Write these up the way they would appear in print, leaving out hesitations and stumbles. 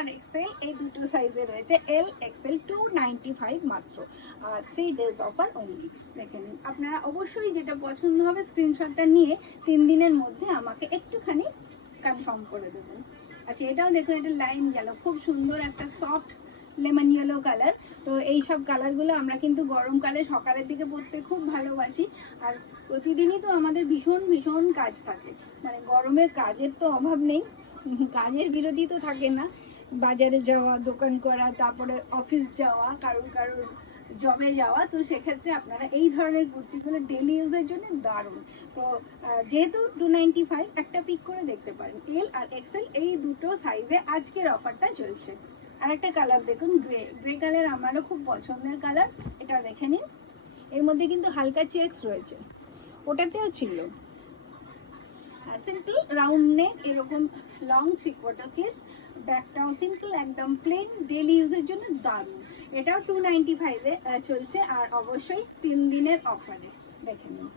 আর Excel এই দুটো সাইজে রয়েছে। এল এক্সেল 295 মাত্র, 3 days অফার অনলি। দেখে নিন, আপনারা অবশ্যই যেটা পছন্দ হবে স্ক্রিনশটটা নিয়ে 3 দিনের মধ্যে আমাকে একটুখানি কনফার্ম করে দেবেন। আচ্ছা, এটাও দেখুন, এটা লাইম গেলো, খুব সুন্দর একটা সফট লেমন ইয়েলো কালার। তো এই সব কালারগুলো আমরা কিন্তু গরমকালে সকালের দিকে পরতে খুব ভালোবাসি। আর প্রতিদিনই তো আমাদের ভীষণ ভীষণ কাজ থাকে, মানে গরমে কাজের তো অভাব নেই, কাজের বিরতি তো থাকে না। বাজারে যাওয়া, দোকান করা, তারপরে অফিস যাওয়া, কারোর কারোর জবে যাওয়া, তো সেক্ষেত্রে আপনারা এই ধরনের কুর্তিগুলো ডেলি ইউজের জন্য দারুণ। তো যেহেতু 295, একটা পিক করে দেখতে পারেন। এল আর এক্সেল এই দুটো সাইজে আজকের অফারটা চলছে। আর একটা কালার দেখুন, গ্রে কালার আমারও খুব পছন্দের কালার। এটা দেখে নিন, এর মধ্যে কিন্তু হালকা চেক্স রয়েছে, ওটাতেও ছিল। সিম্পল রাউন্ড নেক, এরকম লং 3/4 স্লিভস, ব্যাকটাও সিম্পল একদম প্লেন, ডেলি ইউজের জন্য দারুণ। এটাও 295-এ চলছে, আর অবশ্যই 3 দিনের অফারে। দেখে নিন,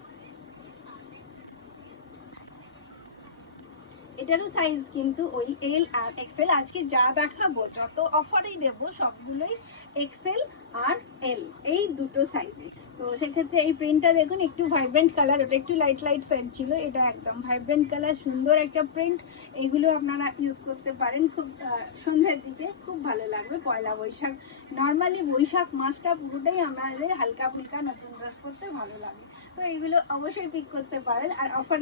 এটারও সাইজ কিন্তু ওই এল আর এক্সেল। আজকে যা দেখাবো, যত অফারেই দেবো, সবগুলোই এক্সেল আর এল এই দুটো সাইজে। তো সেক্ষেত্রে এই প্রিন্টটা দেখুন, একটু ভাইব্রেন্ট কালার, ওটা একটু লাইট লাইট সাইড ছিল, এটা একদম ভাইব্রেন্ট কালার, সুন্দর একটা প্রিন্ট। এগুলো আপনারা ইউজ করতে পারেন খুব সন্ধ্যের দিকে, খুব ভালো লাগবে। পয়লা বৈশাখ, নর্মালি বৈশাখ মাসটা পুরোটাই আমাদের হালকা ফুলকা নতুন ড্রেস পরতে ভালো লাগে। তো এগুলো অবশ্যই পিক করতে পারেন। আর অফারে